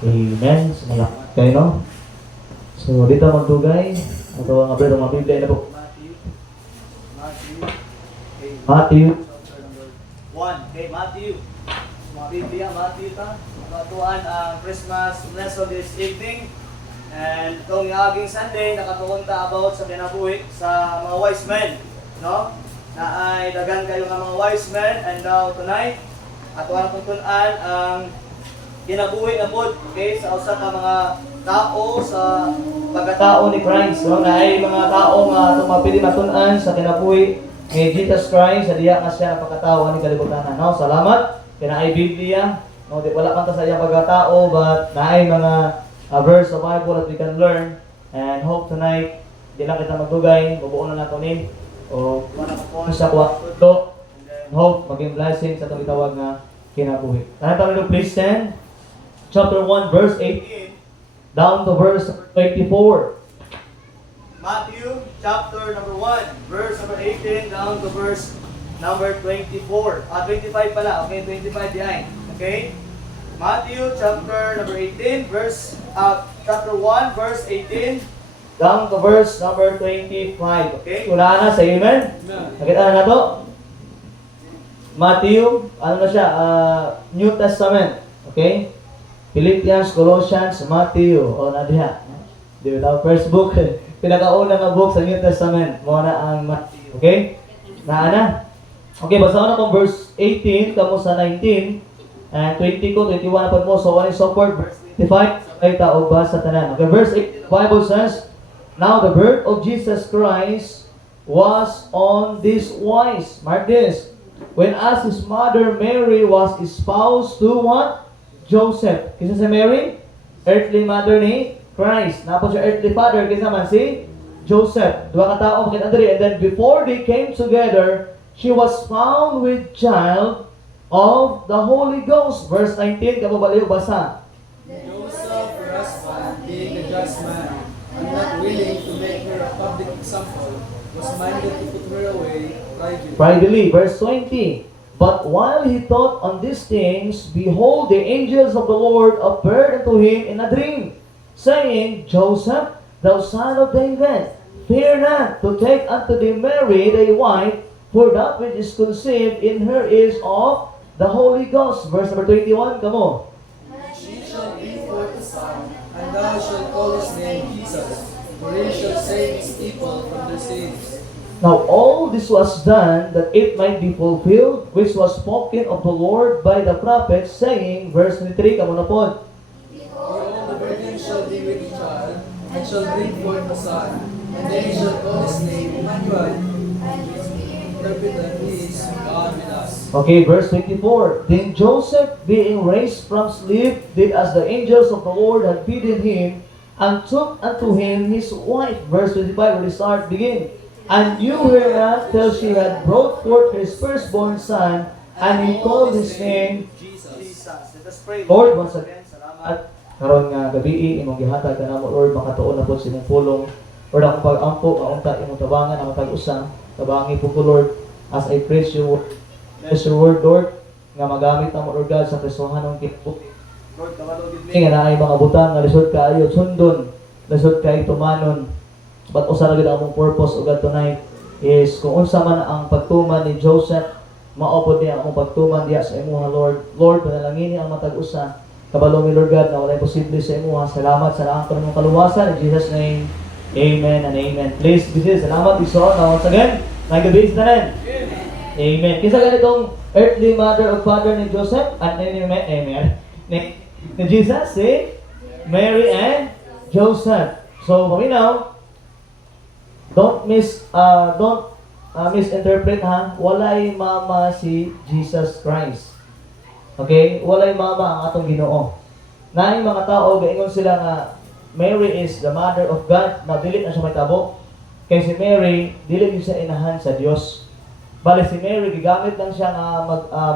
Amen. Salamat kayo, no? So, dito magdugay. Ito ang abrid ng mga Biblia na po. Matthew. Chapter number 1. Okay, Matthew. Mga Biblia, Matthew ta. Nakatuan ang Christmas lesson this evening. And itong aging Sunday, nakatuunta about sa kinabuhi sa mga wise men. No? Na ay dagan kayo ng mga wise men. And now tonight, ato ang tuntunan ang kinabuhi na po, okay, sa usa ka mga tao sa pagkatao ni Christ. No? Na ay mga tao nga tumapili matunan sa kinabuhi ni Jesus Christ, sa diya nga siya ang pagkatao ni kalibutan. No? Salamat. Kinaay Biblia. No, di wala pa ta sa iyang pagkatao, but naay mga verse of Bible that we can learn. And hope tonight, di lang kita magdugay, bubuo na nato ni o sa kwarto. Hope maging blessing sa itong itawag na kinabuhi. Tayo please stand. Chapter 1, verse 18, down to verse 24. Matthew, chapter number 1, verse number 18, down to verse number 24. 25 pala. Okay, 25 behind. Okay? Matthew, chapter number 18, chapter 1, verse 18, down to verse number 25. Okay? Wala na sa amen? Nakita na to? Matthew, ano na siya? New Testament. Okay? Philippians, Colossians, Matthew, o na diha. Di ba? First book, pinakauna nga book sa New Testament. Muna ang Matthew. Okay? Na. Okay, basa ko na kung verse 18, kamo sa 19, and 20 ko, 21 na po mo. So, one is so forth, verse 25, ay taog ba sa tanan. Okay, verse 18, the Bible says, now the birth of Jesus Christ was on this wise. Mark this. When as his mother Mary was espoused to what? Joseph. Kisa si Mary? Earthly mother ni Christ. Napos siya earthly father. Kisa man si Joseph. Dua katao makita diri. And then before they came together, she was found with child of the Holy Ghost. Verse 19, kababaliw basa. Joseph, her husband, being a just man, and not willing to make her a public example, was minded to put her away privately. Verse 20. But while he thought on these things, behold, the angels of the Lord appeared unto him in a dream, saying, Joseph, thou son of David, fear not to take unto thee Mary thy wife, for that which is conceived in her is of the Holy Ghost. Verse number 21, come on. She shall bring forth a son, and thou shalt call his name Jesus, for he shall save his people from their sins. Now all this was done that it might be fulfilled, which was spoken of the Lord by the prophet, saying, verse 23, come on po. Behold, the virgin shall be with child, and shall bring forth a son, and then he shall call his name Emmanuel, interpreted is God with us. Okay, verse 24. Then Joseph, being raised from sleep, did as the angels of the Lord had bidden him, and took unto him his wife. Verse 25, we start, begin. And knew her not till she had brought forth his firstborn son, and he called his name Jesus. Let us pray. Lord, once again, salamat. Karon nga gabi, imong gihatag ka namo, Lord, makatuon na po sa imong pulong. Lord, akong pag-ampo, kaunta imong tabangan, akong tag-usang, tabangi po ko, Lord, as I preach your word. Bless your word, Lord, nga magamit ang Lord God sa Kristohanong kinabuhi. Lord, kamalog din Nga na ay mga butang, nga lisod ka ayo, sundon, lisod ka tumanon. But usa ra gid among purpose ugad tonight is kung unsa man ang pagtuman ni Joseph, maupod niya among pagtuman diha sa imuha, Lord. Lord, panalangin ang matag usa. Kabalo mi Lord God na walay posible sa imuha. Salamat sa laang kanang kaluwasan in Jesus name. Amen and amen. Please be seated. Salamat iso. Now once again, nagabi sa tanan. Amen. Kinsa ganitong earthly mother or father ni Joseph? Amen. Ni Jesus, si Mary and Joseph. So, paminaw, don't misinterpret ha. Walay mama si Jesus Christ. Okay? Walay mama ang atong Ginoo. Naay mga tao gaingon sila nga Mary is the mother of God. Na dili na siya mahitabo. Kay si Mary dili gyud siya inahan sa Dios. Bali si Mary gigamit lang siya nga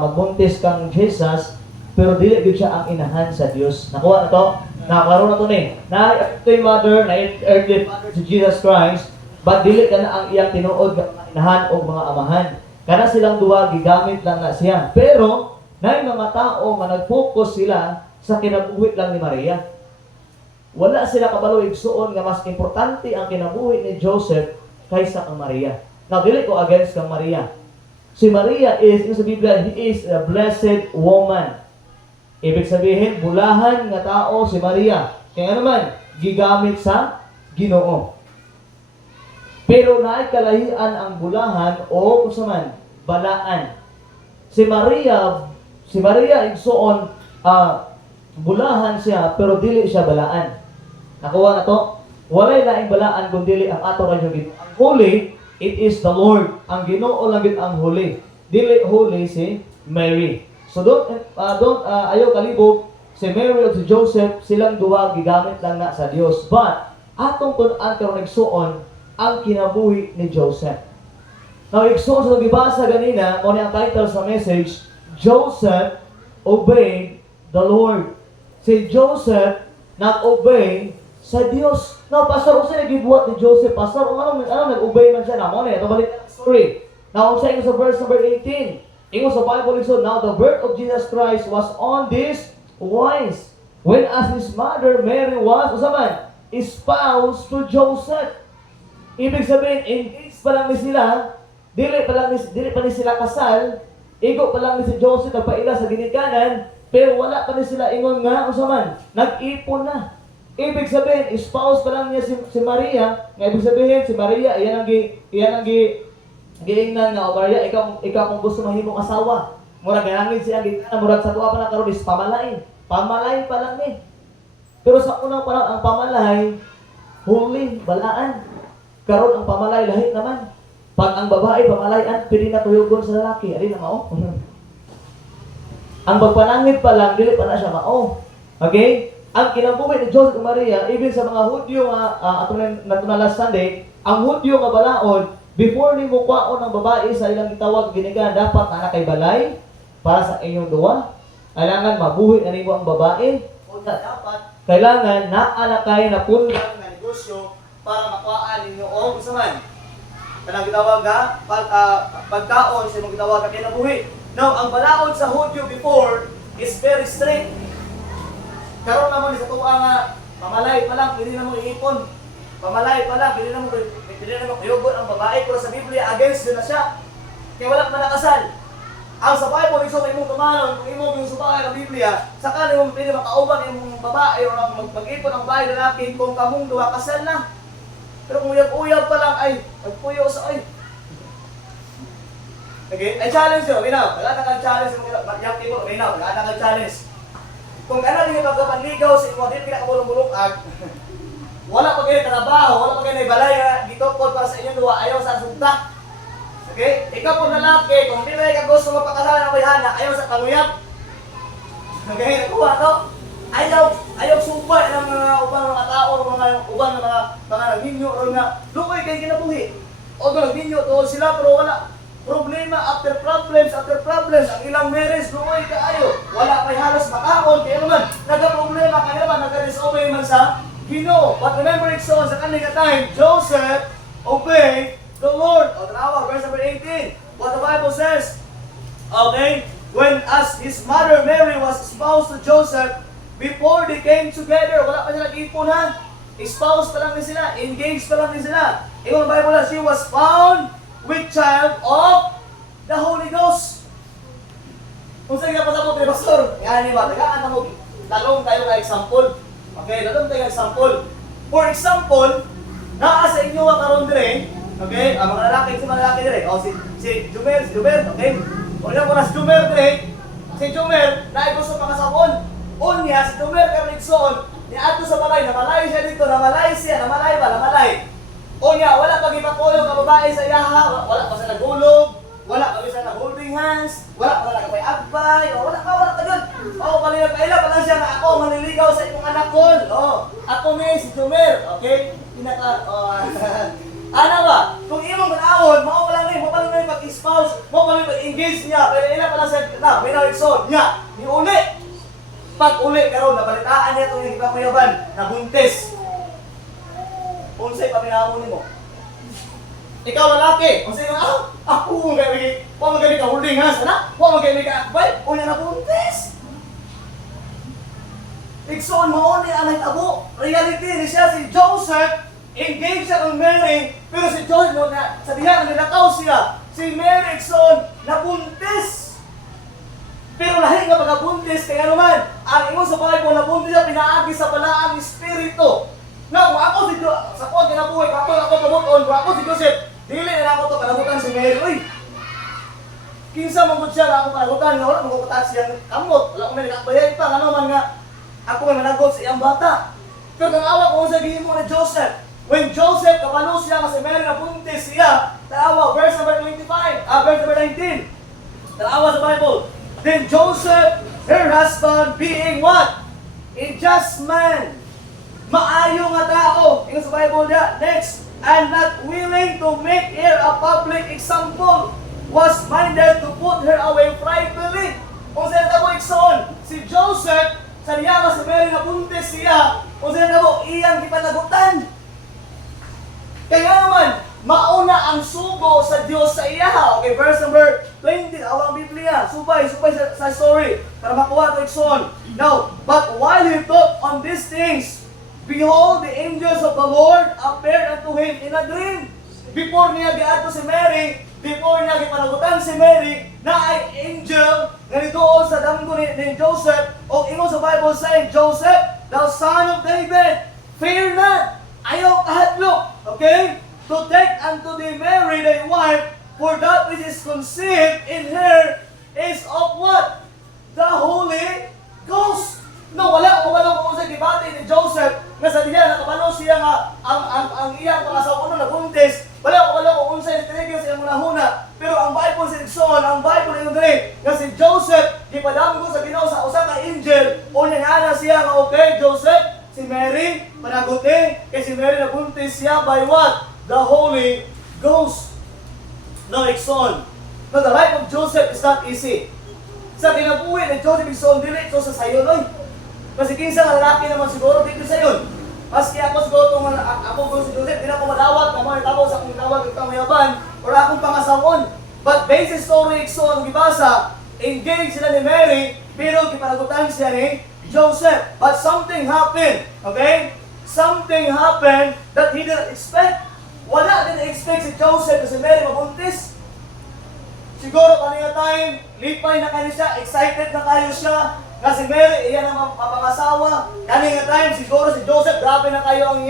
magbuntis kang Jesus, pero dili gyud siya ang inahan sa Dios. Nakuha na to? Nakaroon na to ni. Na earthly mother, na earthly father si Jesus Christ. But dili ka na ang iyang tinuod nga inahan o mga amahan. Kana silang duwa gigamit lang na siya. Pero na mga tao nga nag-focus sila sa kinabuhi lang ni Maria. Wala sila kabalo igsuon nga mas importante ang kinabuhi ni Joseph kaysa kang Maria. Now, dili ko against kang Maria. Si Maria is, sa Biblia, he is a blessed woman. Ibig sabihin, bulahan nga tao si Maria. Kaya naman, gigamit sa Ginoo. Pero naay kalahian ang bulahan o kusaman, balaan. Si Maria igsuon, bulahan siya, pero dili siya balaan. Nakuha na to? Walay laing balaan kung dili ang ato kanyang Ginoo. Ang holy, it is the Lord. Ang Ginoo lang gid ang holy. Dili holy si Mary. So ayaw kalibog, si Mary at si Joseph, silang duwa gigamit lang na sa Dios. But atong tun-an karon nagsuon ang kinabuhi ni Joseph. Now, igsuon sa gibasa ganina, mo ni ang title sa message, Joseph obeyed the Lord. Si Joseph nag-obey sa Dios. Now, Pastor, kung saan nagibuhat ni Joseph? Pastor, anong nag-obey man siya? Now, ito balik ang story. Now, kung sa ingo sa verse number 18, ingo sa Bible, so, now the birth of Jesus Christ was on this wise, when as his mother Mary was, usaman, espoused to Joseph. Ibig sabihin, engaged pa lang ni sila, dili pa ni sila kasal, igo pa lang ni si Joseph nagpaila sa ginikanan, pero wala pa ni sila ingon nga, usaman, nag-ipon na. Ibig sabihin, espouse pa lang niya si Maria, nga ibig sabihin, si Maria, iyan ang giingnan nga, o Maria, ikaw kung gusto mahimong asawa. Murag ganangin siya, murag sa tuwa pa na karon is pamalain. Pamalain pa lang ni. Pero sa unang panahon, ang pamalay, holy, balaan. Karon ang pamalay, lahi naman. Pag ang babae, pamalayan, pwede na tuyugon sa lalaki. Ari na mao. Ang pagpanangit pa lang, dili pa na siya mao. Okay? Ang kinabuhi ni Joseph at Maria, even sa mga Hudyo nga, atong na last Sunday, ang Hudyo nga balaod, before ni mo kwaon ng babae sa ilang gitawag ginigan, dapat na kay balay para sa inyong duwa. Kailangan mabuhi na nimo ang babae. O dapat, kailangan naalakay na pundang na negosyo para makuhaan ninyo o gusto man. Kanang gitawag nga, pagkaon sa mga gitawag na kinabuhi. Now, ang balaod sa Hudyo before is very strict. Karon naman sa tuwa nga, pamalay pa lang, pwede na mong iipon. Pamalay pa lang, pwede na mong kuyugon ang babae. Pero sa Biblia, against yun na siya. Kaya walang manakasal. Ang sa Bible, isang imong tumanon, kung imong yung subakay ng Biblia, saka na mong pwede makauban imong babae o mag-ipon ang babae lalaki kung kamong duwa kasal na. Pero kung uyab-uyab pa lang, ay, magpuyo sa ay. Okay? Ay, challenge yun, minaw. Wala na kang-challenge sa mga young people, minaw. Wala na kang-challenge. Kung ano yung magkapanligaw sa imong, hindi pinakamulong-mulong-ag, wala pa kayo trabaho, wala pa kayo na ibalay dito po para sa inyong duwa, ayaw sa sunta. Okay? Ikaw po lalaki, kung hindi na gusto mapakasalan ng bayhana, ayaw sa kaluyab. Okay? Nakuha to? Ayaw sumpay ng mga ubang mga tao, mga ubang mga nagninyo, o nga, lukoy kayo kinabuhi. O nagninyo, to sila, pero wala. Problema after problems, ang ilang marriage, lukoy kaayo. Wala pa'y halos makaon, kaya naman, nagka-problema, kaya naman, nagka-disobey man sa Ginoo. But remember it so, sa kanila time, Joseph obeyed the Lord. O tanawa, verse number 18. What the Bible says, okay, when as his mother Mary was espoused to Joseph, before they came together, wala pa sila nag-ipon ha. Espoused pa lang din sila, engaged pa lang din sila. Ikaw ang Bible na, she was found with child of the Holy Ghost. Kung saan nga pasabot ni Pastor, yan ba, tagaan na mo, lalong tayo na example. Okay, lalong tayo na example. For example, naa sa inyo ang karon dire, okay, ang mga lalaki, si mga lalaki dire, o si Jumer, okay? O yan mo na si Jumer dire, si Jumer, na gusto makasabon. Unya, si Jumer Carlixon, ni ato sa balay, namalay siya dito, namalay. Unya, wala pag ipatulog ang babae sa iyaha, wala pa sa nagulog, wala pa sa nag-holding hands, wala pa sa nagpay-agbay, o wala ka dyan. O, palinagpaila pa lang siya na ako manliligaw sa itong anak ko. O, ako si Jumer, okay? Ano ba? Kung imong manawon, mo pa lang yung mag-espouse, mo pa lang mag-engage niya, pero ina pa lang sa may na-exod niya, ni uli. Pag uli karon nabalitaan niya itong yung ipakuyaban na buntis. Unsay paminawon nimo? ikaw lalaki, kung sino ako kung magkabig ka holding hands, anak, kung magkabig ka akbay, kung yan na buntis. Iksoon mo ni ang nagtabo. Reality ni siya si Joseph, engaged siya kang Mary, pero si Joseph, no, sa diha, nilakaw siya. Si Mary, iksoon, nabuntis. Pero lahi nga pagkabuntis, kaya naman, ang ingon sa Bible, nabuntis siya, pinaagi sa palaang espiritu. Na, kung ako si Joseph, sa kuwan kinabuhay, kung ako kabuton, kung ako si Joseph, dili na ako to kanabutan si Mary. Uy, kinsa mong siya na ako kanabutan, nga wala magkukutaan siyang kamot, wala ko may nakakbayay pa, ano man nga, ako may managot sa iyang bata. Pero kung awa ko sa gihimo ni Joseph, when Joseph kapano siya kasi Mary nabuntis siya, tanawa, verse number 25, verse number 19, tanawa sa Bible. Then Joseph, her husband, being what? A just man. Maayo nga tao. Tingnan sa Bible niya. Next, and not willing to make her a public example, was minded to put her away privately. Kung saan ka mo iksoon, si Joseph, sa niya si Mary na buntis siya, kung saan ka mo, iyang kipanagutan. Kaya naman, mauna ang sugo sa Diyos sa iya. Okay, verse number 20, awang Biblia. Subay sa story, para makuha ito iksoon. Now, but while he thought on these things, behold, the angels of the Lord appeared unto him in a dream. Before niya giadto si Mary, before niya gipanagutan si Mary, na ay angel nga nituon sa damgo ni Joseph, o ingon sa Bible saying, Joseph, thou son of David, fear not, ayaw kahadlok, okay? To take unto thee Mary thy wife, for that which is conceived in her is of what? The Holy Ghost. No, wala ko sa debate ni Joseph na sa diya nakabalo siya nga ang iyang pangasawa nabuntis. Wala ko unsay nitinigil sa iyang munahuna. Pero ang Bible sa Igsoon, ang Bible yung diri nga si Joseph gipadamo ko sa Ginoo sa usa ka angel o nangana siya nga okay Joseph, si Mary panaguti kay si Mary nabuntis siya by what? The Holy Ghost. No, Igsoon. No, the life of Joseph is not easy. Sa kinabuhi ni Joseph Igsoon dili ito sa sayon oy. Kasi kinsa nga lalaki naman siguro dito sa yun. Maski ako siguro kung ako si Joseph, di na ako madawat, na mga tawag sa akong tawag itong mayaban, or akong pangasawon. But based story so ang gibasa, engaged sila ni Mary, pero gipanagutan siya ni Joseph. But something happened, okay? Something happened that he didn't expect. Wala din expect si Joseph na si Mary mabuntis. Siguro kanina time, lipay na kayo siya, excited na kayo siya, nga si Mary, iyan ang mapangasawa. Kanina time, siguro si Joseph, grabe na kayo ang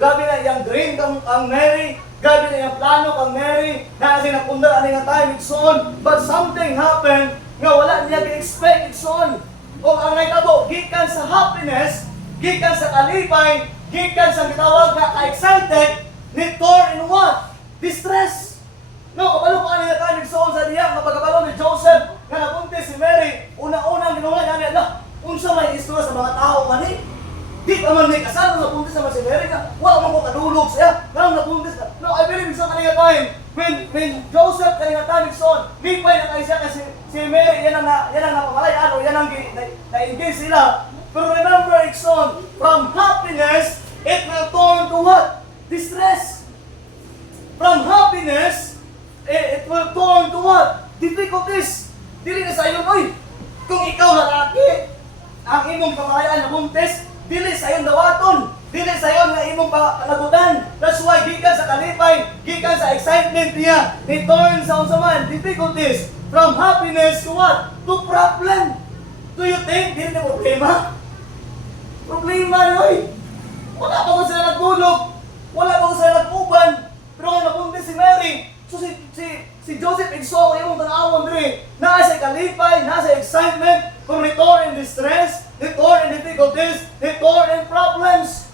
grabe na iyang dream ang Mary, grabe na iyang plano kang Mary, na kasi napundar kanina time, it's on. But something happened, nga wala niya i-expect, it's on. Kung ang naitabo, gikan sa happiness, gikan sa kalipay, gikan sa gitawag na ka-excited, ni Thor in what? Distress. No, kapalo ko kanina tayo nagsoon sa diya, kapagkabalo ni Joseph, nga nabuntis si Mary, unang-unang ginawa niya, unsa may istorya sa mga tao man eh. Di pa man may kasal, nabuntis naman si Mary ka, wala man ko kadulog siya, nga nabuntis ka. No, I believe so kanina time, when Joseph kanina tayo nagsoon, lipay na kayo siya kasi si Mary, yan ang napamalayan, o yan ang na-engage sila. Pero remember, Ikson, from happiness, it will turn to what? Distress. From happiness, it will turn to what? Difficulties. Dili na sa iyo, oy. Kung ikaw lalaki, ang imong pamalayaan na buntis, dili sa iyo dawaton. Dili sa iyo nga imong panagutan. That's why gikan sa kalipay, gikan sa excitement niya, it turns sa unsaman difficulties from happiness to what? To problem. Do you think dili na problema? Problema oy. Wala pa ko sila nagtulog. Wala pa ko sila nagpuban. Pero kung nabuntis si Mary, so si Joseph igso yung tanawon diri. Nasa kalipay, nasa excitement, kung return in distress, return in difficulties, return in problems.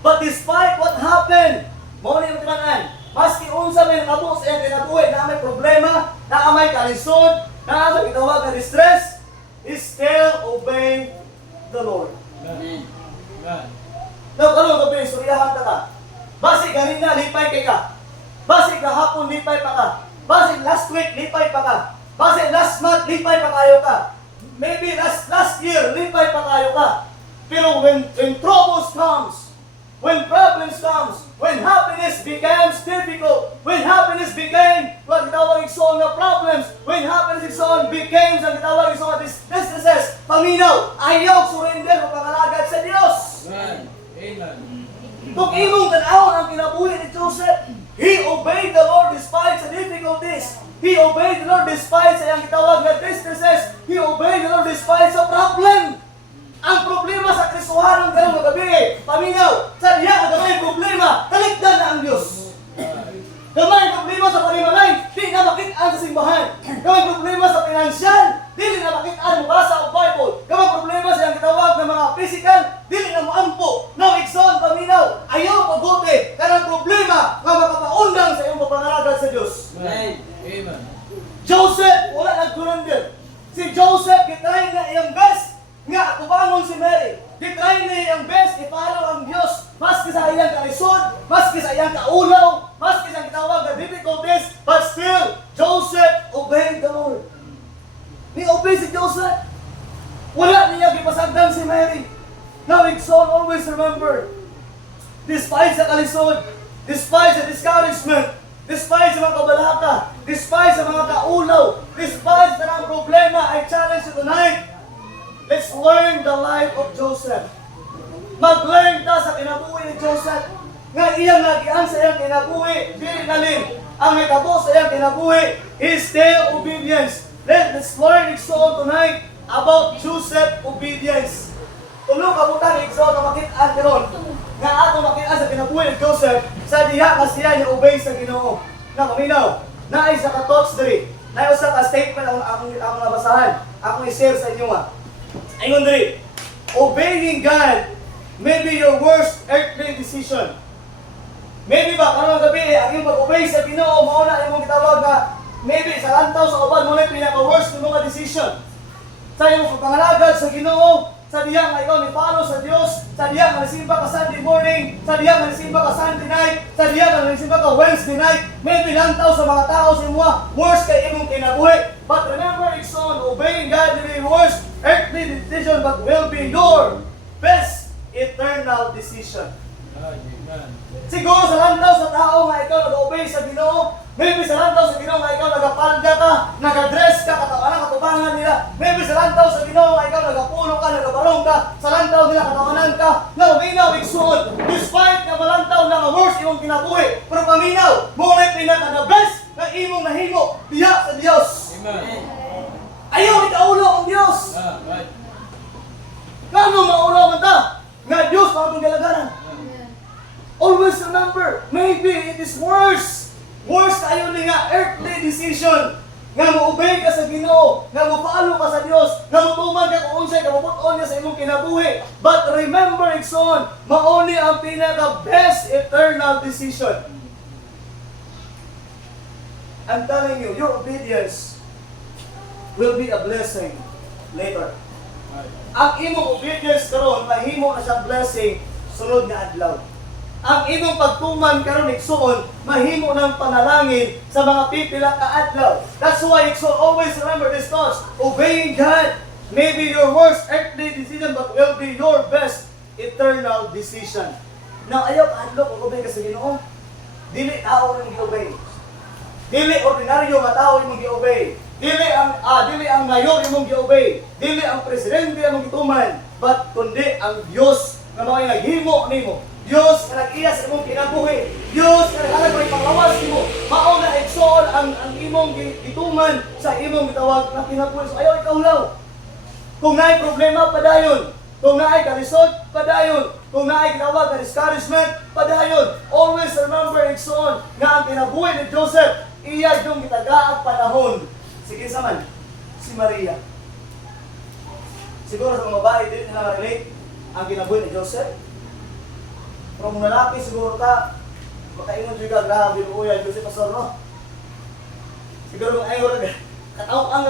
But despite what happened, mo ni matimanan, maski unsa may nakabus sa kinabuhi na may problema, na may kalisod, na may gitawag na distress, is still obeying the Lord. Amen. Amen. Now, karon gabi, suryahan ka. Basi ganina lipay kay ka. Basi kahapon lipay pa ka. Basi last week lipay pa ka. Basi last month lipay pa kayo ka. Maybe last year lipay pa kayo ka. Pero when troubles comes, When problems comes, when happiness becomes difficult, when happiness became what tawag igsoon nga problems, when happiness igsoon became ang tawag igsoon nga distresses, paminaw, ayaw surrender o pangalagad sa Dios. Amen. Amen. Kung imong tanawon ang kinabuhi ni Joseph, he obeyed the Lord despite sa difficulties. He obeyed the Lord despite sa iyang gitawag nga distresses. He obeyed the Lord despite sa problem. Ang problema sa Kristohanon karong magabi, paminaw, sa diya ang gamay problema, talikdan na ang Diyos. Gamay problema sa panimalay, di na makitaan sa simbahan. Gamay problema sa pinansyal, dili na makitaan mo basa o Bible. Gamay problema sa iyang gitawag ng mga physical, dili na moampo. Now, igsoon, paminaw, ayaw pagote, karang problema nga makapaundang sa iyong papangalagad sa Diyos. Amen. Amen. Joseph, wala nag-surrender. Si Joseph, kitry na iyang best nga tubangon si Mary. Kitry na iyang best i-follow ang Diyos. Maski sa iyang kalisod, maski sa iyang kaulaw, maski sa kitawag na difficulties, but still, Joseph obeyed the Lord. Ni-obey si Joseph. Wala niya gipasagdan si Mary. Now, Igsoon, always remember, despite sa kalisod, despite sa discouragement, despite sa mga kabalaka, despite sa mga kaulaw, despite sa mga problema, I challenge you tonight, let's learn the life of Joseph. Mag-learn ta sa kinabuhi ni Joseph. Nga iyang nagian sa iyang kinabuhi, dili nalim. Ang itabo sa iyang kinabuhi is still obedience. Let's learn Igsoon tonight about Joseph obedience. Kung nung kabutan ni Igsoon na makitaan karon, nga ato makitaan sa kinabuhi ni Joseph, sa diha nga siya niya obey sa Ginoo. Na paminaw, naay sa ka-talks diri. Naay usa ka statement akong nabasahan. Akong i-share sa inyo nga. Ayun diri, obeying God may be your worst earthly decision. Maybe ba karong gabi ang iyong pag-obey sa Ginoo mao na imong gitawag nga maybe sa lantaw sa uban mo na pinaka-worst ng mga decision. Sa imong pagpangalagad sa Ginoo, sa diya nga ikaw ni follow sa Dios, sa diya nga nasimba ka Sunday morning, sa diya nga nasimba ka Sunday night, sa diya nga nasimba ka Wednesday night, maybe lantaw sa mga tao sa imo, worst kay imong kinabuhi. But remember, Igsoon, obeying God will be worst earthly decision but will be your best eternal decision. Amen. Siguro sa lantaw sa tao nga ikaw nag-obey sa Ginoo, maybe sa lantaw sa Ginoo nga ikaw nagapalda ka, nagadress ka, katawanan katubangan nila, maybe sa lantaw sa Ginoo nga ikaw nagapuno ka, nagabarong ka, sa lantaw nila katawanan ka, nga uminaw, Igsoon, despite nga malantaw na ma-worse imong kinabuhi, pero paminaw, muna pinaka the best na imong nahimo diha sa Dios. Amen. Ayaw ikaulo ang Dios. Right. Kano maulo man ta? Nga Dios pa itong galagaran. Always remember, maybe it is worse. Worse kayo ni nga earthly decision. Nga mo-obey ka sa Ginoo, nga mo-follow ka sa Dios, nga mo-tuman ka kung unsay ka mabuton niya sa imong kinabuhi. But remember, Igsoon, mauni ang pinaka-best eternal decision. I'm telling you, your obedience will be a blessing later. Right. Ang imong obedience karon mahimo na siyang blessing sunod nga adlaw. Ang imong pagtuman karon Igsoon mahimo ng panalangin sa mga pipila ka adlaw. That's why Igsoon always remember these thoughts. Obeying God may be your worst earthly decision but will be your best eternal decision. Now ayaw ka adlaw kung obey ka sa Ginoo. Dili tao ning gi-obey. Dili ordinaryo nga tao imong gi-obey. Dili ang mayor imong gi-obey. Dili ang presidente imong gituman, but kundi ang Dios nga mao naghimo nimo. Dios nga nag-iya sa imong kinabuhi. Dios nga naghalagay panglawas nimo. Mao na Igsoon ang imong gituman sa imong gitawag na kinabuhi. So ayaw ikaulaw. Kung naay problema padayon, kung naay kalisod padayon, kung naay gitawag na discouragement padayon. Always remember Igsoon nga ang kinabuhi ni Joseph iya yung gitagaang panahon. Sige saman, si Maria. Siguro sa mga babae din na relate ang kinabuhi ni Joseph. Pero mga lalaki siguro ka, makaingon juga grabe luuya Joseph Pastor, no? Siguro kung ayaw rin, katawag ang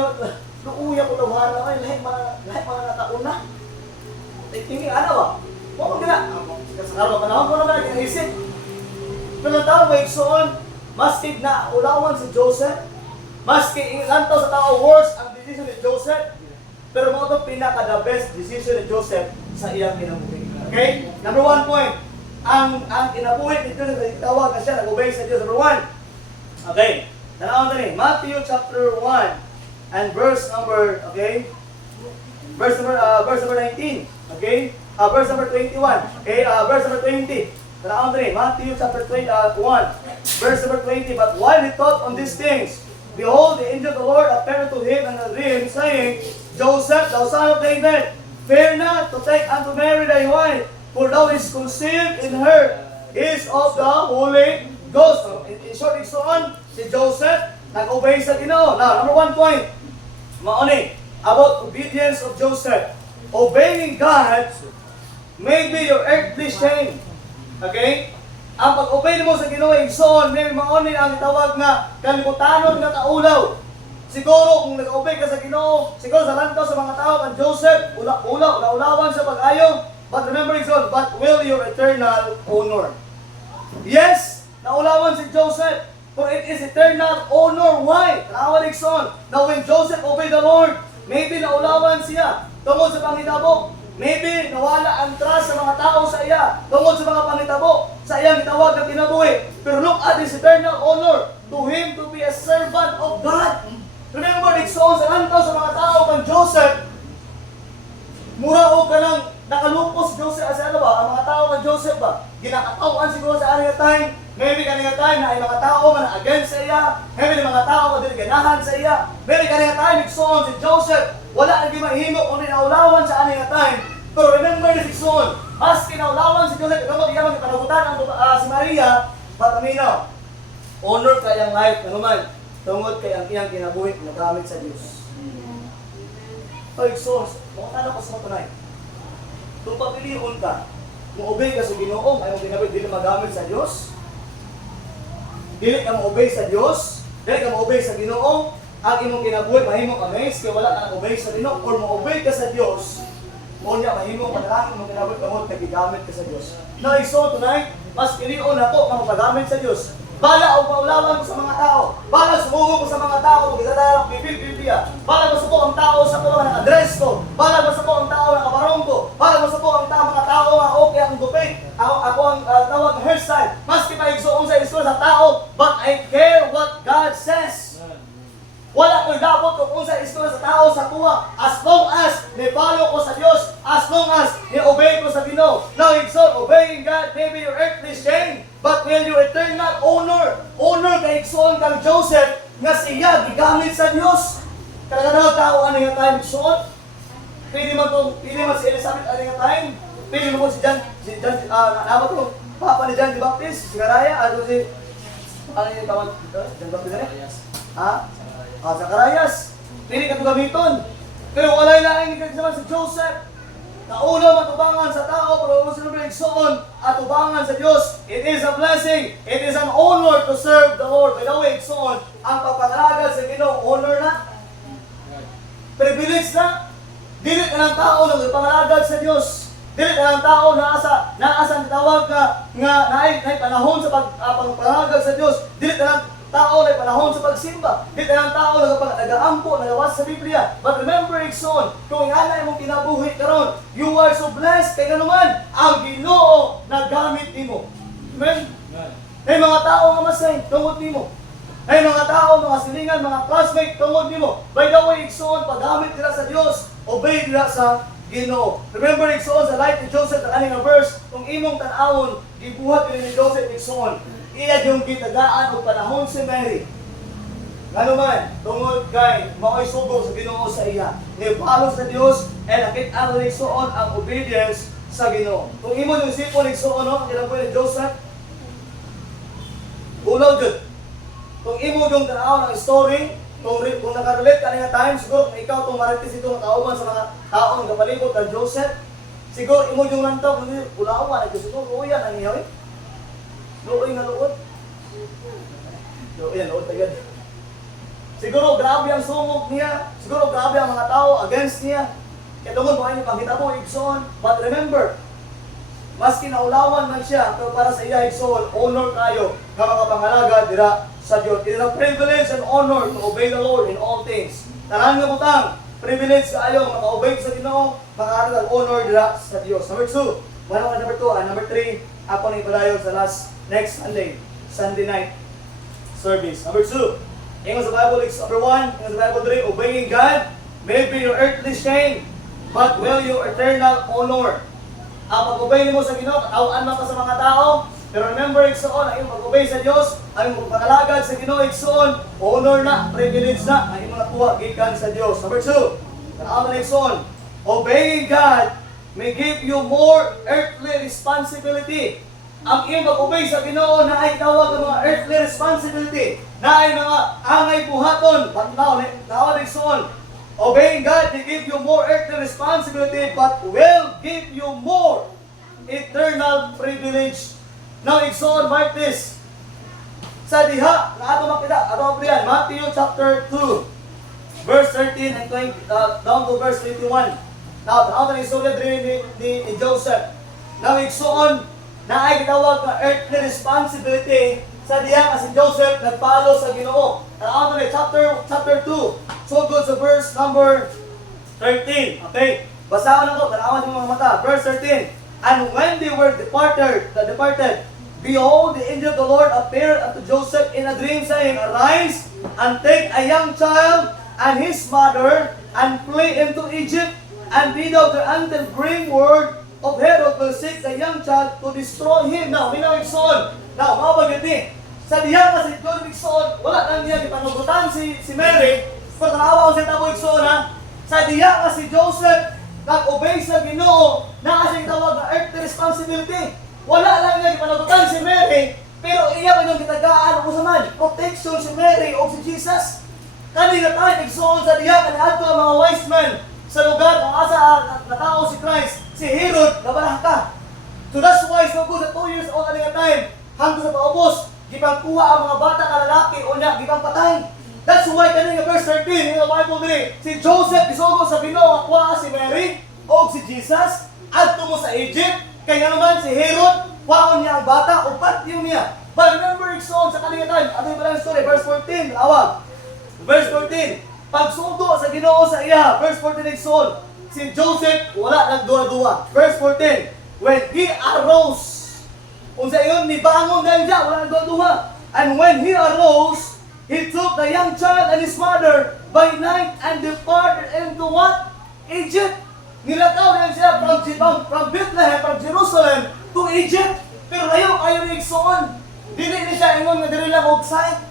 luuya ko tawhan na, ay lahat mga natauna. Tingin ano ba? Huwag mo gina. Sa karong panahon ko naman nag-iisip. Pero ang tao may Igsoon, maski na ulawan si Joseph, maski lantaw sa tao worse ang decision ni Joseph, pero mo ito pinaka the best decision ni Joseph sa iyang kinabuhi. Okay? Number 1 point, ang kinabuhi ni Joseph ay tawag na siya nag-obey sa Diyos. Number 1. Okay. Tanawon tani, Matthew chapter 1 and verse number, okay? Verse number 19. Okay? Verse number 21. Okay? Verse number 20. Tanawon tani, Matthew chapter 1 verse number 20. But while he thought on these things, behold, the angel of the Lord appeared to him in a dream, saying, Joseph, thou son of David, fear not to take unto Mary thy wife, for thou is conceived in her is of the Holy Ghost. In short, igsoon, si Joseph nag-obey sa Ginoo. Now, number 1 point, mauni, about obedience of Joseph. Obeying God may be your earthly shame. Okay? Ang pag-obey mo sa Ginoo, igsoon, may mauni ang tawag nga kalibutanon nga kaulaw. Siguro kung nag-obey ka sa Ginoo, siguro sa lantaw sa mga tao kan Joseph, ulawan sa pag-ayo. But remember, igsoon, but will your eternal honor. Yes, naulawan si Joseph, for it is eternal honor. Why? Tanawan igsoon. Now when Joseph obeyed the Lord, maybe naulawan siya tungod sa pangitabo. Maybe nawala ang trust sa mga tao sa iya tungod sa mga pangitabo sa iyang gitawag na kinabuhi. Pero look at his eternal honor to him to be a servant of God. Remember, igsoon sa lantaw sa mga tao kan Joseph, mura o ka lang nakalupos Joseph as ano ba? Ang mga tao kan Joseph ba? Ginakatawan siguro sa aning time. Maybe kanina time na ay mga tao man against sa iya. Maybe mga tao man ganahan sa iya. Maybe kanina time igsoon si Joseph wala nang gimahimo kung naulawan sa aning time. Pero remember this igsoon, mas kinaulawan si Joseph kamo diya man panagutan ang si Maria, pataminaw. Honor kayang life naman. Tungod kay ang iyang kinabuhi nagamit sa Dios. So igsoon, mo tanong ko sa tunay. Kung papilion ka, mo-obey ka sa Ginoo, ay mo ginabit dili magamit sa Dios. Dili ka mo-obey sa Dios, dili ka mo-obey sa Ginoo, ang imong kinabuhi mahimo ka mays kay wala ka nag-obey sa Ginoo or mo-obey ka sa Dios. Mo niya mahimo ka na imong kinabuhi kamo nagigamit ka sa Dios. Now so tonight, mas pilion na po nga magamit sa Dios. Bala o paulawan ko sa mga tao. Bala sumugo ko sa mga tao kung itatarang Biblia. Bala masuko ang tao sa mga address ko. Bala masuko ang tao na kabarong ko. Bala masuko ang mga tao nga okay ang gupit. Ako ang tawag hairstyle. Maski pa igsuong sa isko sa tao, but I care what God says. Wala ko'y dabot kung unsa istorya sa tao sa kuha. As long as ni-follow ko sa Dios, as long as ni-obey ko sa Ginoo. Now, igsoon, obeying God may be your earthly shame, but will your eternal honor. Honor kay igsoon kang Joseph nga siya gigamit sa Dios. Kadagadaw tao ano nga time igsoon. Pwede man si Elizabeth ano nga time. Pwede mo si John naabot ko papa ni John the Baptist, si Garaya, ano si ano yung tawag dito? John Baptist ha? Zacarias, pili ka ito gamiton. Pero walay laing naman si Joseph. Nauna matubangan sa tao, pero usunod igsoon at tubangan sa Diyos. It is a blessing. It is an honor to serve the Lord. By the way, igsoon, ang pagpangalaga sa Ginoo, honor na. Privilege na. Dili ka ng tao na pangalaga sa Diyos. Dili ka ng tao na asa tawag nga naay panahon sa pagpangalaga sa Diyos. Dili ka ng tao na panahon sa pagsimba. Di ka ng tao na nag-aampo, nagawas sa Biblia. But remember, igsoon, kung nga mong kinabuhi karon, you are so blessed. Kaya naman, ang Ginoo na gamit nimo. Amen? May mga tao nga masay, tungod nimo. May mga tao, mga silingan, mga classmate, tungod nimo. By the way, igsoon, paggamit nila sa Dios, obey nila sa Ginoo. Remember, igsoon, sa life ni Joseph, na kaning verse, kung imong tanawon, gibuhat ni Joseph, igsoon, iya yung gitagaan o panahon si Mary. Nga naman, tungod kay mao'y sugo sa Ginoo sa iya. Ni-follow sa Dios and nakita ang igsoon ang obedience sa Ginoo. Kung imo yung sipon igsoon no, ilang ni Joseph. Ulaw jud. Kung imo yung tanaw ng story, kung nakarelate ka nga time, siguro kung ikaw itong marites itong kauban sa mga taong kapalibot kay Joseph, siguro imo yung lantaw, ulawan, ito siguro, uyan ang iyaw. Luoy nga luod. Luoy, luod agad. Siguro grabe ang sumog niya. Siguro grabe ang mga tao against niya. Kaya tungkol mo kayo pangkita mo, igsoon. But remember, maski naulawan man siya, pero para sa iya igsoon, honor kayo na mga pangalaga dira sa Diyos. It is a privilege and honor to obey the Lord in all things. Tanan nga butang, privilege kayo maka-obey sa Ginoo, maka-honor dira sa Diyos. Number 2. Number 3. ako ni padayon sa next Sunday night service. Number 2, ingon sa Bible, number 1, ingon sa Bible 3, obeying God may be your earthly shame, but will your eternal honor. Ang pag-obey mo sa Ginoo, katawaan man ka sa mga tao, pero remember, igsoon, ang iyong pag-obey sa Dios, ang iyong pagpanalagad sa Ginoo, igsoon, honor na, privilege na, ang iyong nakuha gikan sa Dios. Number 2, katawaan na igsoon, obeying God may give you more earthly responsibility. Ang iyong pag-obey sa Ginoo na ay tawag ng mga earthly responsibility, na ay mga angay buhaton, tawag igsoon, obeying God will give you more earthly responsibility, but will give you more eternal privilege. Now, igsoon, mark this. Sa diha, na ato makita, ato makita, Matthew chapter 2, verse 13 and 20, down to verse 21. Now, ato na istorya ni Joseph. Now, igsoon, na ay gitawag na earthly responsibility sa diha kasi Joseph nagpalo sa Ginoo. Ato na chapter 2, so good sa verse number 13. Okay, basahan na ko, tanawan yung mga mata. Verse 13. And when they were departed, behold, the angel of the Lord appeared unto Joseph in a dream, saying, Arise, and take a young child and his mother, and flee into Egypt, and be thou there until bring word of Herod will seek the young child to destroy him. Now, minawig son. Now, mabagit ni. Sa diya kasi Joseph son, wala lang niya ipanugutan si Mary, pero tanawa ko sa taboy son ha. Sa diya kasi Joseph, nag-obey sa Ginoo, na kasi tawag na earthly responsibility. Wala lang nga ipanagutan si Mary, pero iya pa yung kitagaan o kusaman, protection si Mary o si Jesus. Kanina tayo, igsoon sa diya, kaniadto ang mga wise men sa lugar kung asa na tao si Christ, si Herod, nabalah ka. So that's why, so good, sa 2 years old na time, hanggang sa paubos, gipang kuha ang mga bata ka lalaki o niya, gipang patay. That's why kanina verse 13 in the Bible diri, si Joseph isugo sa Ginoo kuha si Mary o si Jesus adto mo sa Egypt kay nga naman si Herod kuhaon niya ang bata o patyo niya. But remember igsoon sa kanina time, ato yung story verse 14 awag. Verse 14, pagsugo sa Ginoo sa iya, verse 14 igsoon, si Joseph wala nagduwa-duwa. Verse 14, when he arose, unsa iyon ni bangon dahil siya wala nagduwa-duwa. And when he arose, he took the young child and his mother by night and departed into what? Egypt. Nilakaw na siya from Bethlehem, from Jerusalem to Egypt. Pero ayaw ni igsoon. Dili ni siya ingon nga diri lang og site.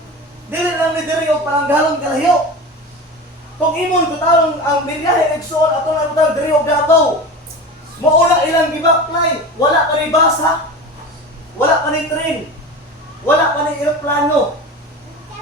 Dili lang ni diri og palanggalong kalayo. Kung imon kutarong ang biyahe igsoon ato na utang diri og Davao. Mauna ilang gibaklay, wala pa ni basa. Wala pa ni train. Wala pa ni eroplano.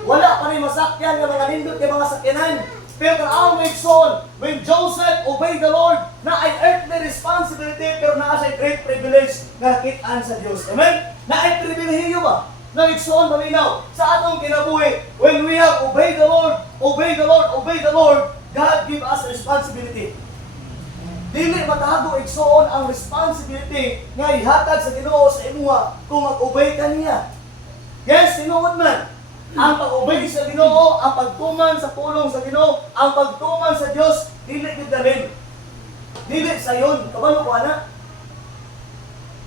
Wala pa rin masakyan ng mga nindot ng mga sakyanan. Pero ang igsoon, when Joseph obeyed the Lord, na ay earthly responsibility, pero na ay great privilege na kitaan sa Diyos. Amen? Na ay pribilehiyo ba? Na igsoon, malinaw, sa atong kinabuhi, when we have obeyed the Lord, obey the Lord, obey the Lord, God give us responsibility. Dili matago igsoon ang responsibility nga ihatag sa Ginoo sa imuha kung mag-obey ka niya. Yes, tinuod man. Ang pag-obey sa Ginoo, ang pagtuman sa pulong sa Ginoo, ang pagtuman sa Dios, dili gyud dalin. Dili sayon, kabalo ko ana.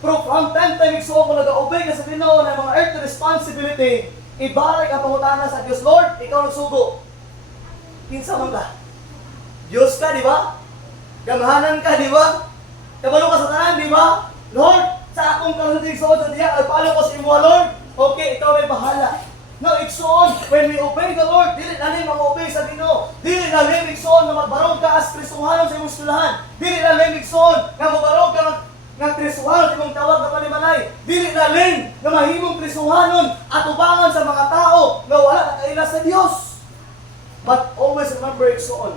Pero from time to time ko nag-obey ka sa Ginoo ng mga earthly responsibility, ibarik ang pangutana sa Dios, Lord, ikaw nagsugo. Kinsa man ka? Dios ka, di ba? Gamahanan ka, di ba? Kabalo ka sa tanan, di ba? Lord, sa akong kalutig sa diya, nagpaalo ko sa imo, Lord. Okay, ikaw may bahala. No, igsoon, when we obey the Lord, dili na rin mag-obey sa Ginoo. Dili na rin igsoon na magbarog ka as Kristohanon sa imong eskwelahan. Dili na rin igsoon na magbarog ka ng Kristohanon sa imong tawag na panimalay. Dili na rin na mahimong Kristohanon at ubangan sa mga tao na wala nakaila sa Dios. But always remember igsoon,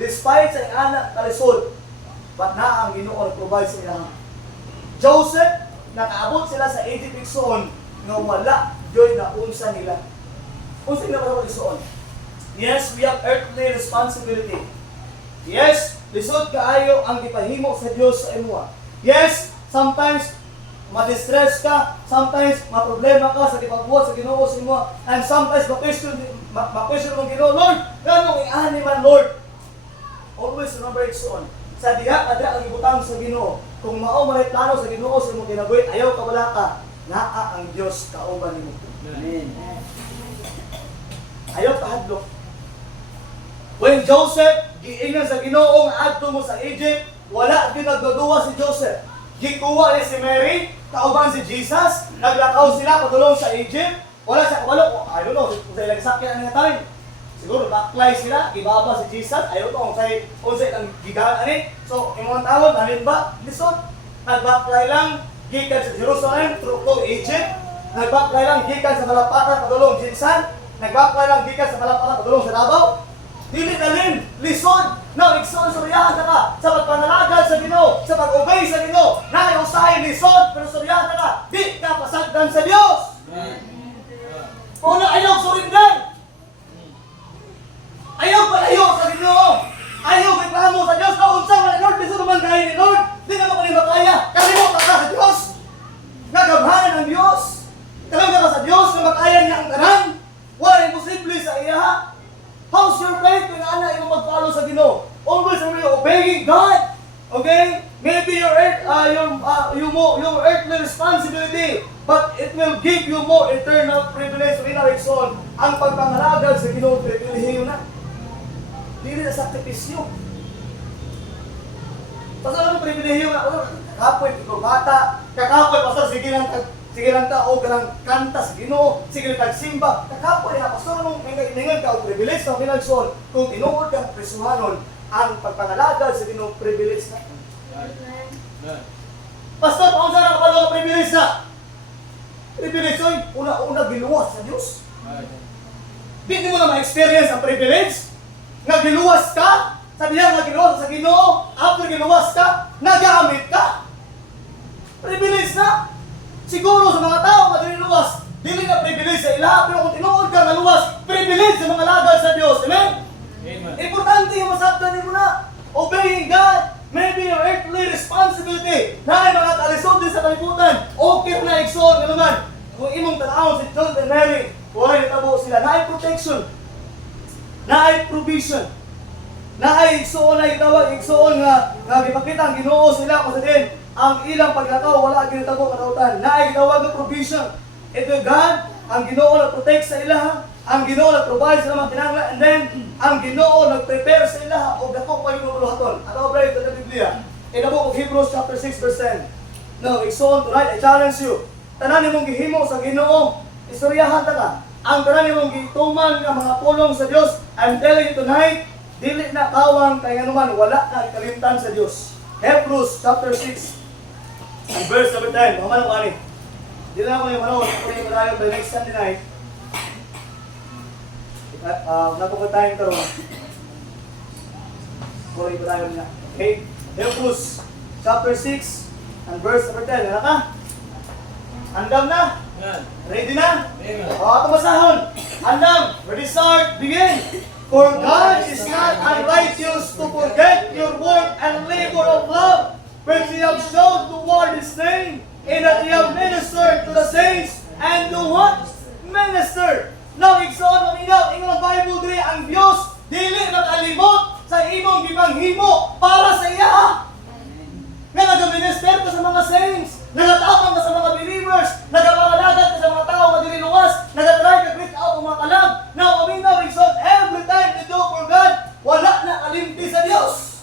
despite sa anak kalisod, but na ang Ginoo nag-provide sa ilang. Joseph, nakaabot sila sa Egypt igsoon nga wala joy na unsa nila. Unsa nila ba igsoon? Yes, we have earthly responsibility. Yes, lisod kaayo ang gipahimo sa Dios sa imuha. Yes, sometimes ma-distress ka, sometimes ma-problema ka sa gipagbuhat sa Ginoo sa imuha, and sometimes ma-question ang Ginoo, Lord, nganong i-ani man, Lord? Always remember igsoon. sa diha kadra ang ibutang sa Ginoo. Kung mao man plano sa Ginoo sa imong kinabuhi, ayaw ka wala ka, naa ang Dios kauban nimo. Amen. Ayaw ka hadlok. When Joseph giingnan sa Ginoo nga adto mo sa Egypt, wala gyud nagduduwa si Joseph. Gikuha niya si Mary, kauban si Jesus, naglakaw sila padulong sa Egypt. Wala siya kabalo. I don't know, kung sa'yo nagsakyan nga time. Siguro backfly sila, ibaba si Jesus. Ayaw to, kung sa'yo ang gigaan ani. So, yung mga tawon, alin ba? Listen, nag-backfly lang, gikan sa Jerusalem, through to Egypt. Nag-backfly lang, gikan sa Malapatan, padulong Jinsan. Nag-backfly lang, gikan sa Malapatan, padulong sa Davao. Dili dalin, lison, na igsoon suryahan ka sa pagpanalagad sa Ginoo, sa pag-obey sa Ginoo. Na usahay lison, pero suryahan ka, di ka pasagdan sa Dios. Una ayaw surrender. Ayaw palayo sa Ginoo. Ayaw reklamo sa Dios. Kaunsa man Lord, bisan man kay ni Lord, di na mo makaya. Kalimot ka sa Dios. Nagabhanan ang Dios. Kalimot ka sa Dios na makaya niya ang tanan. Wala imposible sa iya. How's your faith when ana imo mag-follow sa Ginoo? Always are you obeying God? Okay? Maybe your earthly responsibility, but it will give you more eternal privilege. Rinarikson, ang pagpangalagad sa Ginoo, privilehiyo na. Dili na sakripisyo. Pasal ang privilehiyo na, kakapoy, ito bata, kakapoy, pasal, sige lang ta, o ganang kanta sa Ginoo, sige lang tagsimba, kakapoy na, pasal, nung ningan ka, o privilege na pinagson, kung tinuod kang presuhanon, ang pagpangalagad sa Ginoo, privilege na. Pastor, paano saan ang kapalo ng privilege na? Privilege oy, una-una giluwas sa Diyos. Di mo na ma-experience ang privilege? Nga giluwas ka? Sabi niya nga giluwas sa Ginoo, after giluwas ka, nagamit ka. Privilege na. Siguro sa mga tao nga giluwas, dili na privilege sa ila, pero kung tinuod ka nga luwas, privilege sa mga lagad sa Diyos. Amen? Amen. Importante yung masabdan mo na. Obeying God. Maybe your earthly responsibility na ay mga kalisod din sa kalibutan. Okay na igsoon ka naman. Kung imong tanawon si John and Mary, wala natabo sila. Na ay protection. Na ay provision. Na ay igsoon na itawag. Igsoon nga ipakita ang Ginoo sila kasi din ang ilang paglakaw wala ginatabo katautan. Na ay itawag ng provision. Ito God, ang Ginoo nag-protect sa ilaha. Ang Ginoo nag-provide sa mga kinahanglan, and then ang Ginoo nag-prepare sa ilaha o dako pa yung luluhaton. Ano ba ito sa Biblia? In the book of Hebrews chapter 6 verse 10. No, igsoon tonight, I challenge you. Tanan nimong gihimo sa Ginoo, istoryahan ta ka. Ang tanan nimong gituman nga mga pulong sa Dios, I'm telling you tonight, dili na kawang kay anuman wala na kalimtan sa Dios. Hebrews chapter 6 and verse number 10. Mamanong ani. Dili na ko yung manood, ako yung marayon by next Sunday night. Napakatayin ka ron. Kuray ko tayo niya. Okay? Hebrews chapter 6 and verse number 10. Ano ka? Andam na? Ready na? Ito masahon. Andam. Ready, start. Begin. For God is not unrighteous to forget your work and labor of love, which ye have shown toward His name, in that ye have ministered to the saints, and do what? Minister. Now, igsoon, maminaw, ingon ang Bible diri, ang Diyos, dili nakalimot sa imong gipanghimo para sa iya. Nga nag-minister ka sa mga saints, nagatapang ka sa mga believers, nagapangalagat ka sa mga tao na dili luwas, nagatry ka greet out ang mga kalag. Now, maminaw, igsoon, every time you do for God, wala na kalimti sa Diyos.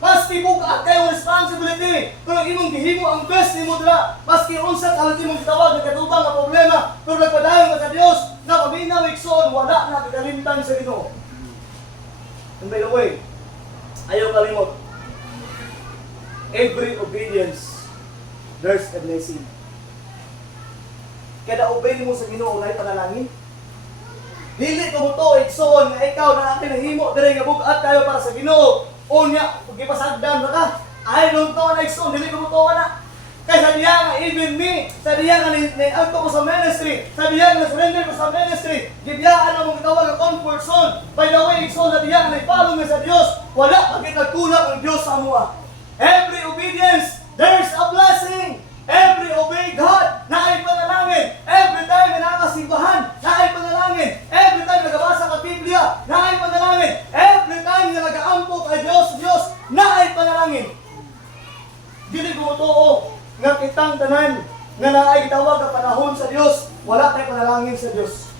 Maski bukaat kayo responsibility. Kung imong gihimo ang best nimo dira, maski unsa kalati mong gitawag nagkatubang nga problema, pero nagpadayon ka sa Dios, na paminaw igsoon wala na kagalimtan sa Ginoo. And by the way, ayaw kalimot. Every obedience, there's a blessing. Kada obey mo sa Ginoo nay panalangin. Dili ko mo to igsoon nga ikaw na atin nahimo diri nga bukaat kayo para sa Ginoo. Unya, pagkipasagdan na ka, ay nung to na igsoon, dili ko mo to na. Kaya sabi niya nga, even me, sabi niya nga, naiagto ko sa ministry, sabi niya nga, surrender ko sa ministry, gibiyaan na mong gitawag ang comfort zone. By the way, igsoon, sabi niya nga, nai-follow mo sa Diyos, wala pagkit nagtulak ang Diyos sa mua. Every obedience, there's a blessing. Every obey God, na ay panalangin. Every time na nakasimbahan, na ay panalangin. Every time nagabasa ka Biblia, na ay panalangin. Every time na nag-aampo kay Diyos, panalangin. Dili ko totoo nga kitang tanan nga naay gitawag nga panahon sa Dios, wala tay panalangin sa Dios.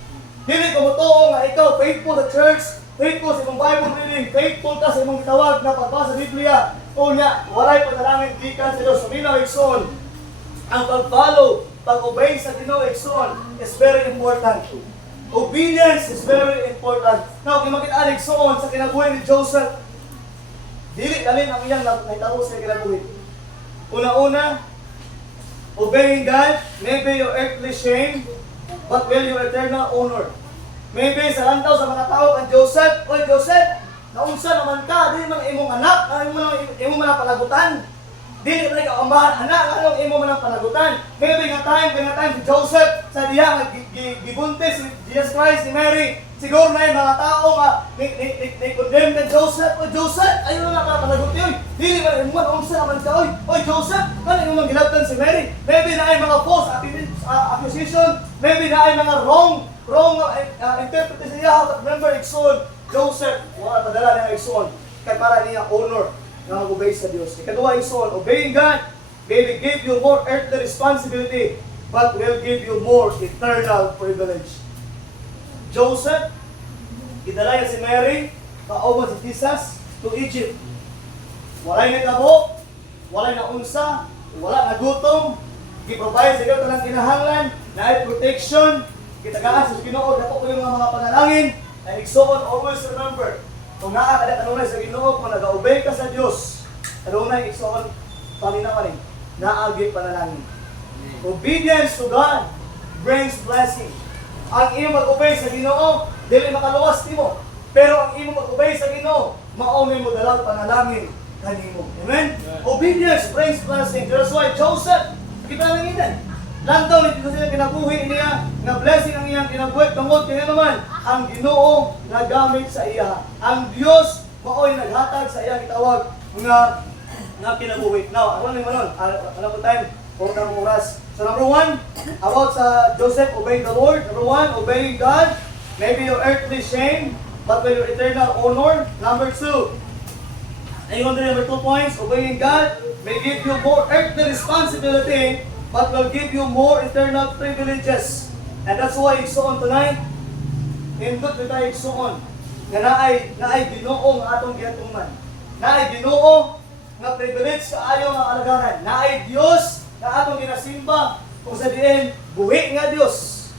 Dili ko totoo nga ikaw faithful sa church, faithful sa imong Bible reading, faithful ka sa imong gitawag na pagbasa sa Biblia. O nga, walay panalangin gikan sa Dios. Sabi na igsoon, ang pag-follow, pag-obey sa Ginoo igsoon is very important. Obedience is very important. Now, kung makita igsoon sa kinabuhi ni Joseph, dili dalin ang iyang nahitabo sa kinabuhi. Una-una, obeying God, maybe your earthly shame, but will your eternal honor. Maybe sa lantaw sa mga tao kang Joseph, oy Joseph, naunsa naman ka, di man imong anak, imong man ang panagutan. Dili man ka ambahan anak, anong imo man ang panagutan. Maybe nga time si Joseph sa diha nga gibuntis si Jesus Christ ni Mary. Siguro na yung mga tao nga ni-condemn kay Joseph. Oy Joseph, ayaw na ka panagutin. Dili man imo man unsa naman ka, oy Joseph, kani imo man gilabtan si Mary. Maybe na ay mga false accusation, maybe na ay mga wrong interpretation niya. Remember, Ikson, Joseph, wala padala niya Ikson, kaya para niya honor na mag-obey sa Diyos. Ikaduha, Ikson, obeying God, they will give you more earthly responsibility, but will give you more eternal privilege. Joseph, idala niya si Mary, kauban si Jesus to Egypt. Walay na tabo, walay na unsa, wala na gutom, i-provide sa iyo ng kinahanglan, na ay protection, kitagaan sa Ginoo, dapat ko yung mga panalangin, na igsoon, always remember, kung naa kada kanunay sa Ginoo, kung nag-obey ka sa Dios, kanunay igsoon, pamina pa rin, naagi panalangin. Obedience to God brings blessing. Ang iyong mag-obey sa Ginoo, dili makaluwas nimo. Pero ang iyong mag-obey sa Ginoo, maunay mo dalang panalangin kanimo. Amen? Obedience brings blessing. That's why Joseph, kita nanginan. Lantaw ni Diyos niya kinabuhi niya, na blessing ang iyang kinabuhi. Tungod kaya naman, ang Ginoo nagamit sa iya. Ang Diyos, maoy naghatag sa iyang itawag nga kinabuhi. Now, ano naman nun? Ano po time? Puro ng oras. So number 1, about sa Joseph, obeying the Lord. Number 1, obeying God. Maybe your earthly shame, but with your eternal honor. Number 2, ayun din number 2 points, obeying God may give you more earthly responsibility, but will give you more eternal privileges. And that's why igsoon tonight, nindot na tayo igsoon, nga naay Ginoo nga atong giatuman. Naay Ginoo nga privilege sa ayaw nga alagaran. Naay Dios nga atong ginasimba, kung sa diin, buhi nga Dios.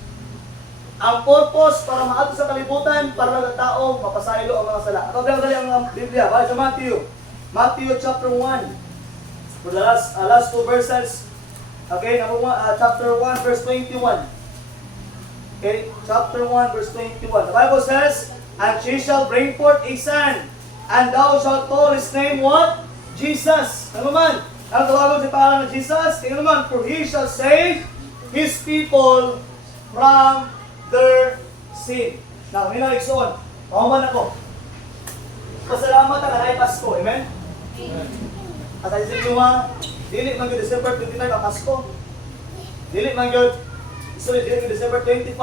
Ang purpose para maato sa kalibutan, para lang ang tao mapasaylo ang mga sala. Atong dali ang Biblia, balik sa Matthew chapter 1. For the last 2 verses. Okay, chapter 1, verse 21. Okay, chapter 1, verse 21. The Bible says, and she shall bring forth a son, and thou shalt call his name what? Jesus. Ano man? Ang tawagod si pangalan ng Jesus? Tingnan naman, for he shall save his people from their sin. Now, minagsoon. Pahuman ako. Pasalamat ang alay Pasko. Amen? At ay sa inyo dili man yun December 29 ang Pasko. Dili man yun, dili December 25.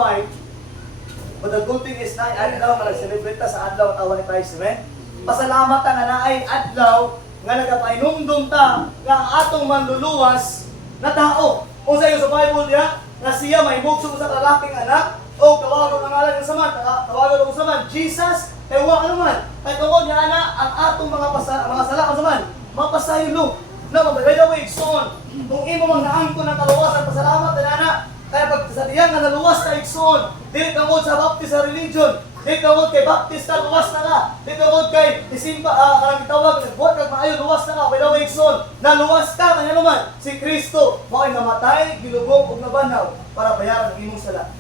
But the good thing is na adlaw nga nag-celebrate sa adlaw ang awan ni Christ. Amen? Pasalamat ang naay adlaw nga nagapainumdum ta nga ang atong manluluwas na tao. Kung sa iyo sa Bible diya, nga siya may bugso sa lalaking anak, o tawagon ang ngalan ng saman, tawagon ang saman, Jesus, kaya ano man, kaya tungkol niya na ang atong mga sala ang saman, mapasaylo. Na by the way, son, kung imo mang naangko ng kaluwasan, pasalamat na nana. Kaya pag sa diyan nga naluwas ka ikson, dili ka mo sa baptist sa religion, dili ka mo kay baptist ka, luwas na ka. Dili ka mo kay isimba, karang tawag, buhat kag maayo, luwas na ka. By the way, son, naluwas ka, kanya naman, si Kristo, mao'y namatay, gilubog, ug nabanaw, para bayaran ang imong sala.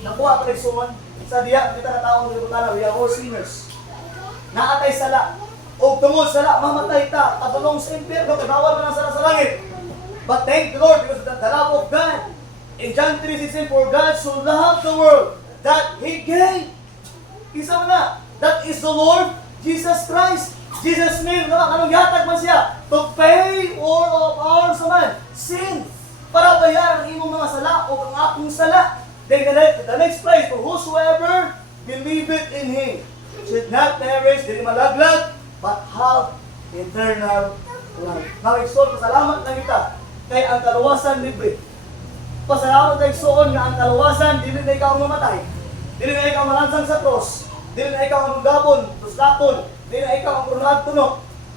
Nakuha ka ikson, sa diya, kita na taong nilibutan, we are all sinners. Naatay sala. O tungod sala, mamatay ta, katulong sa impyerno, bawal man ang sala sa langit. But thank the Lord because of the love of God. In John 3:16, for God so loved the world that He gave. Isa mo na, that is the Lord Jesus Christ. Jesus means, anong yatag man siya? To pay all of our sin. Para bayaran ang imong mga sala o ang akong sala. Then the next phrase, for whosoever believeth in Him should not perish, dili malaglag, but have eternal Nga igsoon, pasalamat na kita kay ang kaluwasan libre. Pasalamat na igsoon nga ang kaluwasan, dili na ikaw mamatay. Dili na ikaw malansang sa cross. Dili na ikaw ang gabon, tuslapon. Dili na ikaw ang kurunad tunok.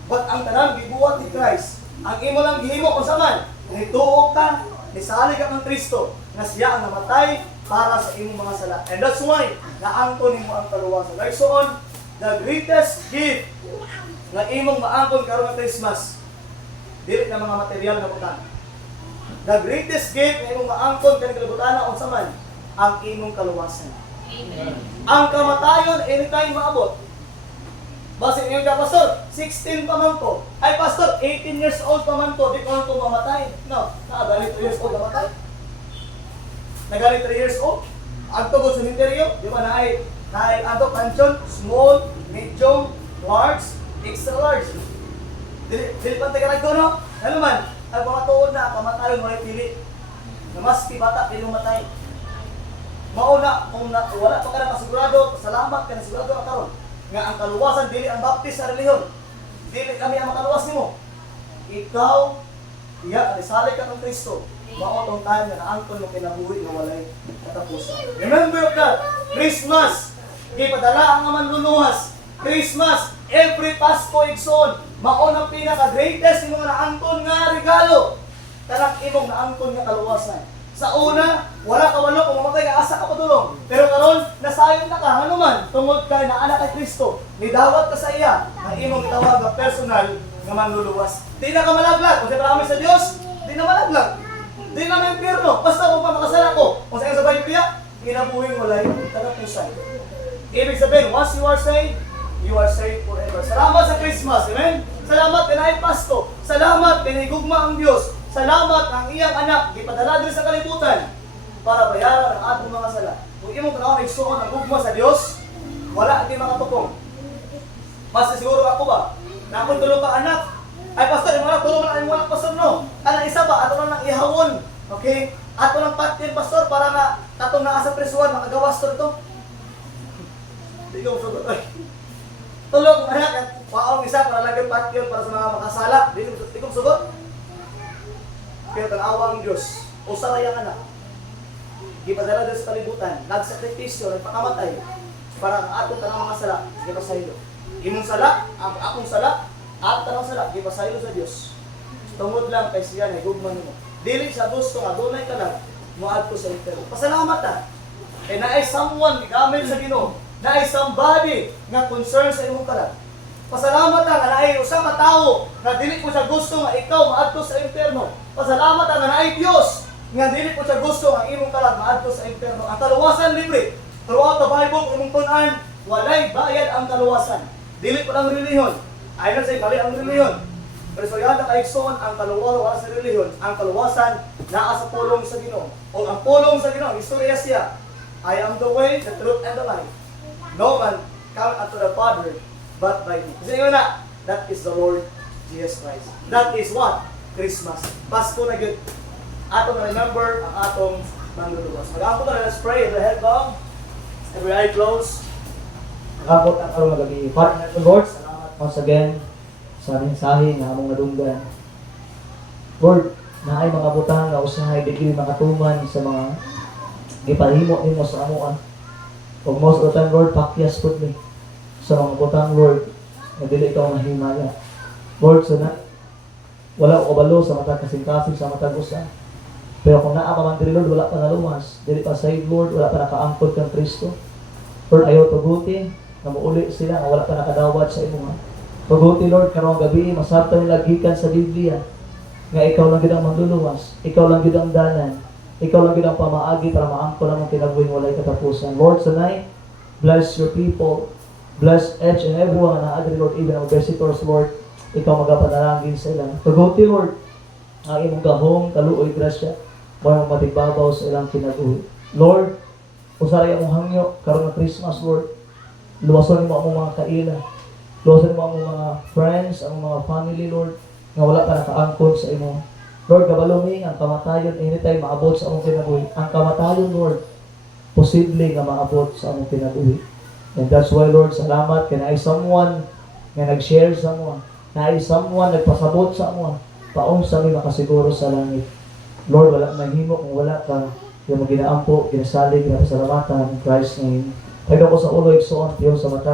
But ang tanan gibuhat ni Christ. Ang imo lang gihimo kung saan. Nituog ka, nisali ka ng Kristo, na siya ang namatay para sa imong mga sala. And that's why, naangkon nimo ang kaluwasan. Like so on, the greatest gift na imong maangkon karon nga Christmas, dili na mga material na butang. The greatest gift na imong maangkon kaning kalibutan unsa man, ang imong kaluwasan. Amen. Ang kamatayon anytime maabot. Basta yung ka, Pastor, 16 pa man ko. Ay, Pastor, 18 years old pa man ko. Di ko man ko mamatay. No, nagalit 3 years old mamatay. Nagalit 3 years old. Agto ko sa interior, di ba naay anto pension, small, medium, large, extra large. Dili pa taga nagko no? Ano man, ang mga tuod na kamatayon mo ay pili. Na maski bata pili matay. Mauna kung wala pa ka na kasigurado, salamat ka na sigurado ka karon. Nga ang kaluwasan dili ang baptist sa relihiyon. Dili kami ang makaluwas nimo. Ikaw iya alisali ka ng Kristo. Mao tong time na naangkon mo kinabuhi nga walay katapusan. Remember that Christmas gipadala ang manluluwas. Christmas every Pasko igsoon mao nang pinaka greatest imong naangkon nga regalo. Kanang imong naangkon nga kaluwasan. Sa una, wala ka walo kung mamatay ka, asa ka patulong. Pero karon nasayon na ka, ano man, tungod kay na anak kay Kristo. Nidawat ka sa iya, ang imong gitawag na personal nga manluluwas. Di na ka malaglag, kung sa marami sa Dios, di na malaglag. Di na may impyerno, basta kung pamakasala ko. Kung sa sa Biblia, kinabuhing walay katapusan. Ibig sabihin, once you are saved forever. Salamat sa Christmas, amen? Salamat kinay Pasko. Salamat kinay gugma ang Dios. Salamat ang iyang anak gipadala diri sa kalibutan para bayaran ang atong mga sala. Kung imong kanang igsuon ang gugma sa Dios, wala di makatukong. Mas siguro ako ba? Na akong tulo ka anak. Ay pastor, imo na tulong na imo pastor no. Kanang isa ba ato lang ihawon. Okay? Ato lang patin pastor para na katong naa sa prisuan makagawas to. Di ko sugot. Tulong anak, paong isa para lagyan patin para sa mga makasala. Di ko sugot. Kaya tanawa ang Diyos, usa ra yang anak. Gipadala din sa kalibutan, nagsakripisyo, nagpakamatay para ang atong tanang mga sala, gipasaylo. Imong sala, ang akong sala, at tanang sala, gipasaylo sa Dios. Tungod lang kay siya na gugma nimo. Dili sa gusto nga dunay ka lang, moadto sa inferno. Pasalamat ta. Kay naay someone gigamit sa Ginoo, naay somebody nga concern sa imong kalag. Pasalamat ta nga naay usa ka tawo nga dili ko siya gusto nga ikaw maadto sa inferno. Pasalamat ang naay Diyos nga dili po siya gusto ang imong kalag maadto sa inferno. Ang kaluwasan libre. Throughout the Bible, imong tun-an, walay bayad ang kaluwasan. Dili pa lang relihiyon. Ay na say bali ang relihiyon. Pero sa yada kay Son, ang kaluwasan wala sa relihiyon, ang kaluwasan naa sa pulong sa Ginoo. O ang pulong sa Ginoo, istorya siya. I am the way, the truth, and the life. No man come unto the Father but by me. Kasi yun na, that is the Lord Jesus Christ. That is what? Christmas. Pasko na yun. Atong remember ang atong manluluwas. Mag-ampot na, let's pray. The head bowed. Every eye closed. Kapot ang karoon magabi. Father, Lord, salamat once again sa mensahe nga among nadunggan. Lord, naay mga butang nga usahay dili makatuman sa mga gipahimo nimo sa amoan. Ug most of the time, Lord, pakyas pud mi sa mga butang, Lord, nga dili ikaw mahimaya. Lord, sana wala ko kabalo sa mata kasing-kasing sa mata usa. Pero kung naa pa man diri, Lord, wala pa nalumas. Dili pa saved, Lord, wala pa nakaangkod kang Kristo. Lord, ayaw tuguti na muuli sila nga wala pa nakadawat sa imo nga. Tuguti, Lord, karong gabi masabtan nila gikan sa Biblia nga ikaw lang gid ang manluluwas, ikaw lang gid ang dalan, ikaw lang gid ang pamaagi para maangkon ang kinabuhing walay katapusan. Lord, tonight, bless your people. Bless each and everyone na adri, Lord, even our visitors, Lord. Ikaw magapanalangin sa ilang. Tuguti, Lord, ang imong gahom, kaluoy, grasya, mayroong matigbabaw sa ilang kinabuhi. Lord, usaray among hangyo, karon na Christmas, Lord. Luwason mo among mga kaila. Luwason mo among mga friends, among mga family, Lord, nga wala pa nakaangkon sa imo. Lord, kabalumi, ang kamatayon, anytime maabot sa among kinabuhi. Ang kamatayon, Lord, posible nga maabot sa among kinabuhi. And that's why, Lord, salamat, kaya ay someone nga nag-share sa mo na someone nagpasabot sa amo, paong sa mi makasiguro sa langit. Lord, wala mahimo kung wala ka. Yung maginaampo, ginasalig, ginapasalamatan, in Christ's name. Pagdaw ko sa ulo, igsoon, Diyos sa mata.